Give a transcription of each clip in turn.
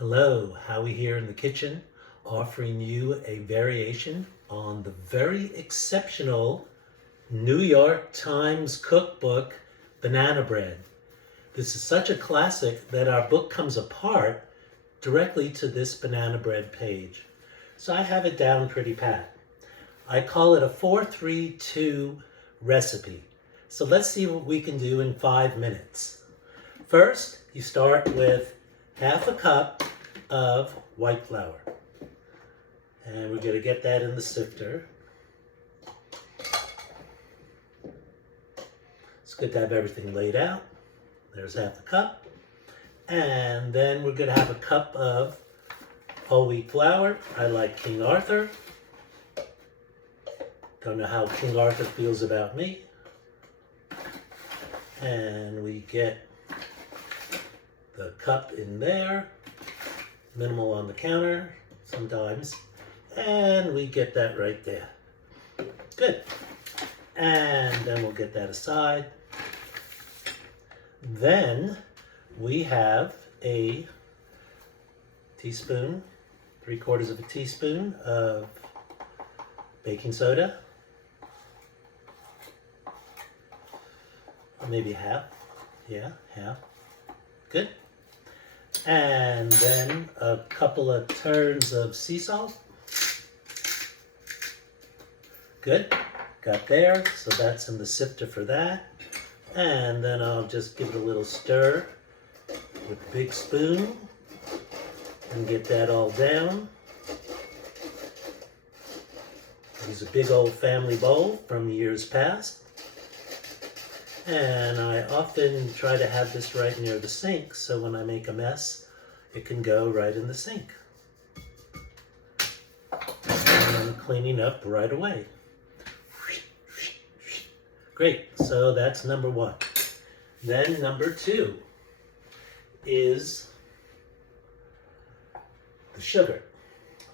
Hello, Howie here in the kitchen, offering you a variation on the very exceptional New York Times cookbook, Banana Bread. This is such a classic that our book comes apart directly to this banana bread page. So I have it down pretty pat. I call it a 4-3-2 recipe. So let's see what we can do in 5 minutes. First, you start with half a cup of white flour. And we're going to get that in the sifter. It's good to have everything laid out. There's half a cup. And then we're going to have a cup of whole wheat flour. I like King Arthur. Don't know how King Arthur feels about me. And we get the cup in there, minimal on the counter sometimes, and we get that right there. Good. And then we'll get that aside. Then we have a teaspoon, 3/4 of a teaspoon of baking soda, or maybe half. Yeah, half. Good. And then a couple of turns of sea salt. Good. Got there. So that's in the sifter for that. And then I'll just give it a little stir with a big spoon and get that all down. Use a big old family bowl from years past. And I often try to have this right near the sink, so when I make a mess, it can go right in the sink. And I'm cleaning up right away. Great, so that's number one. Then number two is the sugar.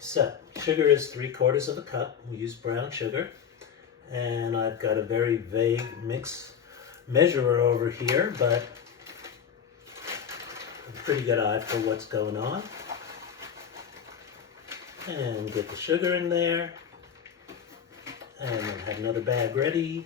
So, sugar is 3/4 of a cup. We use brown sugar. And I've got a very vague mix measurer over here, but a pretty good eye for what's going on. And get the sugar in there. And then have another bag ready.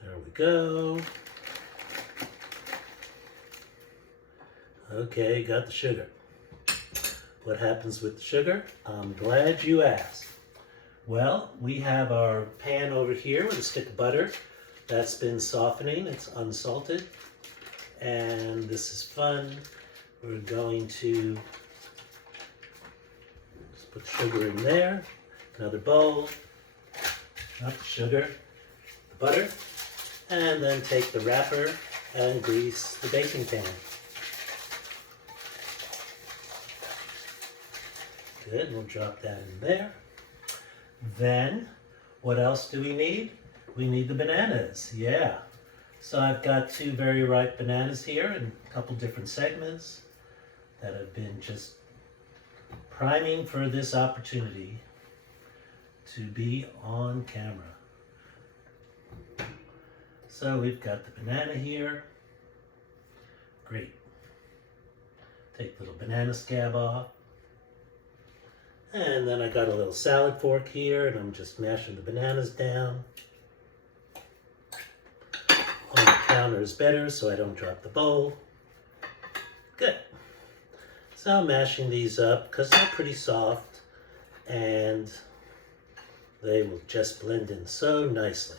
There we go. Okay, got the sugar. What happens with the sugar? I'm glad you asked. Well, we have our pan over here with a stick of butter. That's been softening. It's unsalted. And this is fun. We're going to just put sugar in there. Another bowl. Not the sugar, the butter. And then take the wrapper and grease the baking pan. Good, we'll drop that in there. Then, what else do we need? We need the bananas, yeah. So I've got 2 very ripe bananas here in a couple different segments that have been just priming for this opportunity to be on camera. So we've got the banana here. Great. Take the little banana scab off. And then I got a little salad fork here, and I'm just mashing the bananas down. On the counter is better, so I don't drop the bowl. Good. So I'm mashing these up because they're pretty soft, and they will just blend in so nicely.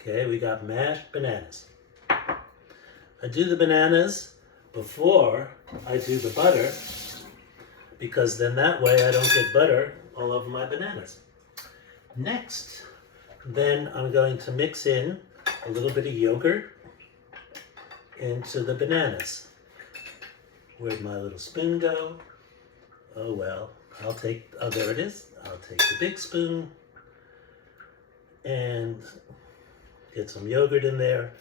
Okay, we got mashed bananas. I do the bananas before I do the butter, because then that way I don't get butter all over my bananas. Next, then I'm going to mix in a little bit of yogurt into the bananas. Where'd my little spoon go? Oh well, oh there it is. I'll take the big spoon and get some yogurt in there.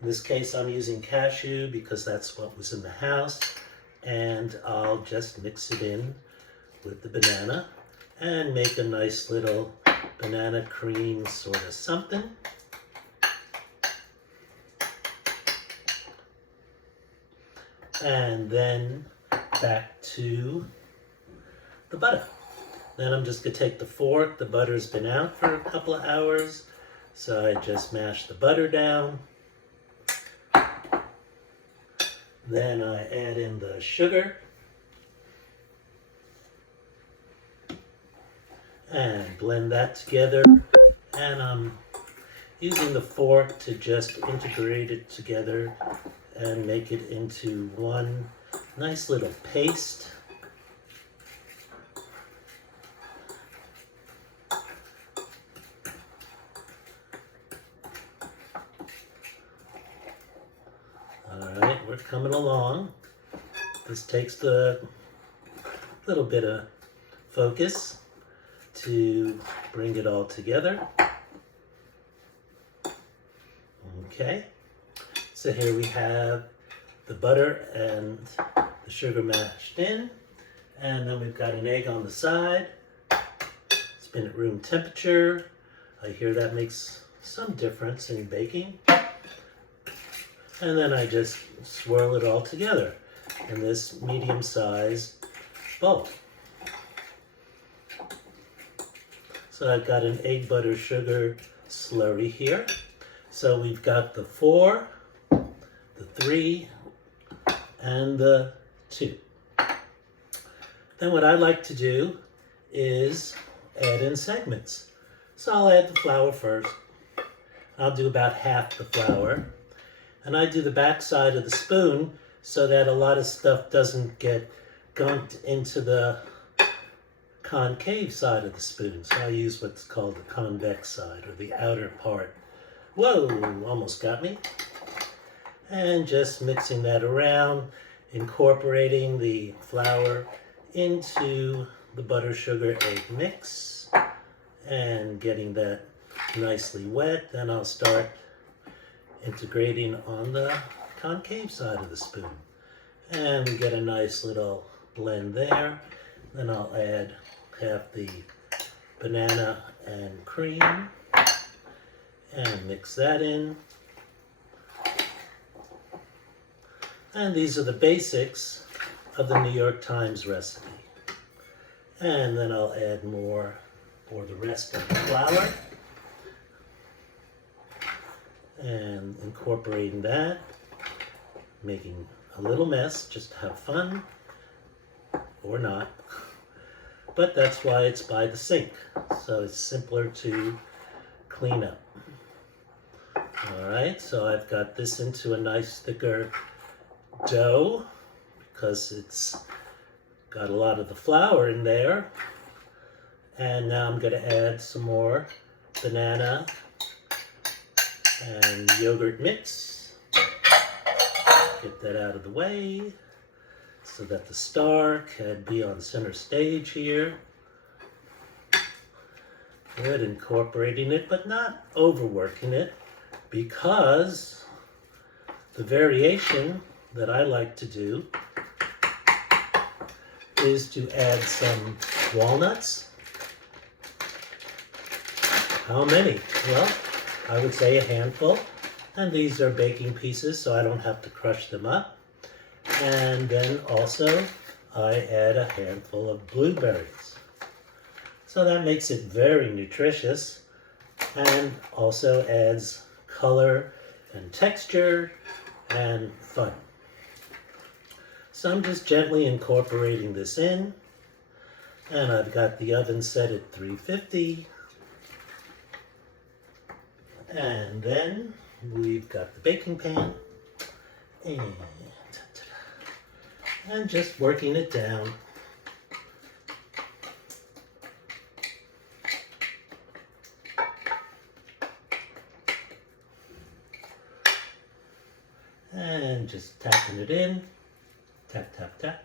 In this case, I'm using cashew because that's what was in the house, and I'll just mix it in with the banana and make a nice little banana cream sort of something. And then back to the butter. Then I'm just going to take the fork. The butter's been out for a couple of hours, so I just mash the butter down. Then I add in the sugar and blend that together. And I'm using the fork to just integrate it together and make it into one nice little paste. Alright, we're coming along. This takes a little bit of focus to bring it all together. Okay, so here we have the butter and the sugar mashed in, and then we've got an egg on the side. It's been at room temperature. I hear that makes some difference in baking. And then I just swirl it all together in this medium-sized bowl. So I've got an egg, butter, sugar slurry here. So we've got the 4, the 3, and the 2. Then what I like to do is add in segments. So I'll add the flour first. I'll do about half the flour. And I do the back side of the spoon so that a lot of stuff doesn't get gunked into the concave side of the spoon. So I use what's called the convex side, or the outer part. Whoa, almost got me. And just mixing that around, incorporating the flour into the butter, sugar, egg mix, and getting that nicely wet. Then I'll start integrating on the concave side of the spoon. And we get a nice little blend there. Then I'll add half the banana and cream and mix that in. And these are the basics of the New York Times recipe. And then I'll add more for the rest of the flour. And incorporating that, making a little mess just to have fun, or not. But that's why it's by the sink, so it's simpler to clean up. Alright, so I've got this into a nice thicker dough because it's got a lot of the flour in there. And now I'm going to add some more banana and yogurt mix. Get that out of the way so that the star can be on center stage here. Good, incorporating it, but not overworking it, because the variation that I like to do is to add some walnuts. How many? Well, I would say a handful, and these are baking pieces, so I don't have to crush them up. And then also I add a handful of blueberries. So that makes it very nutritious and also adds color and texture and fun. So I'm just gently incorporating this in, and I've got the oven set at 350. And then we've got the baking pan, and just working it down. And just tapping it in, tap, tap, tap.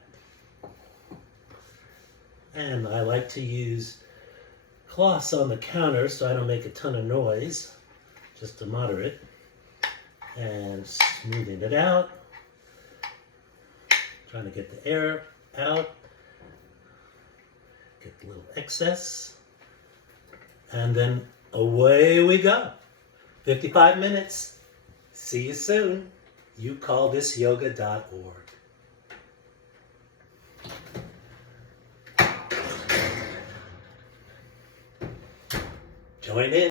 And I like to use cloths on the counter so I don't make a ton of noise. Just a moderate, and smoothing it out, trying to get the air out, Get a little excess. And then away we go. 55 minutes. See you soon. YouCallThisYoga.org. Join in.